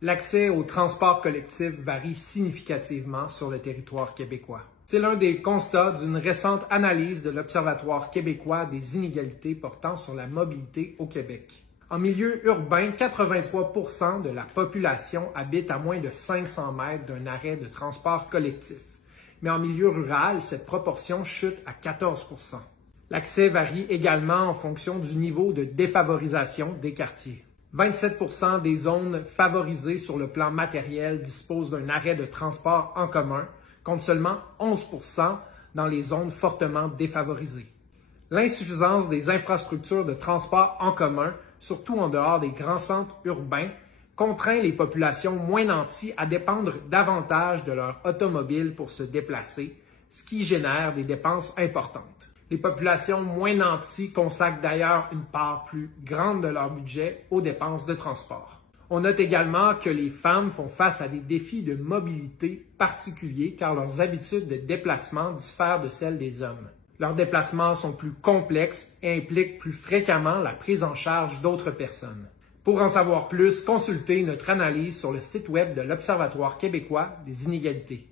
L'accès au transport collectif varie significativement sur le territoire québécois. C'est l'un des constats d'une récente analyse de l'Observatoire québécois des inégalités portant sur la mobilité au Québec. En milieu urbain, 83% de la population habite à moins de 500 mètres d'un arrêt de transport collectif. Mais en milieu rural, cette proportion chute à 14%. L'accès varie également en fonction du niveau de défavorisation des quartiers. 27% des zones favorisées sur le plan matériel disposent d'un arrêt de transport en commun, contre seulement 11% dans les zones fortement défavorisées. L'insuffisance des infrastructures de transport en commun, surtout en dehors des grands centres urbains, contraint les populations moins nanties à dépendre davantage de leur automobile pour se déplacer, ce qui génère des dépenses importantes. Les populations moins nanties consacrent d'ailleurs une part plus grande de leur budget aux dépenses de transport. On note également que les femmes font face à des défis de mobilité particuliers car leurs habitudes de déplacement diffèrent de celles des hommes. Leurs déplacements sont plus complexes et impliquent plus fréquemment la prise en charge d'autres personnes. Pour en savoir plus, consultez notre analyse sur le site web de l'Observatoire québécois des inégalités.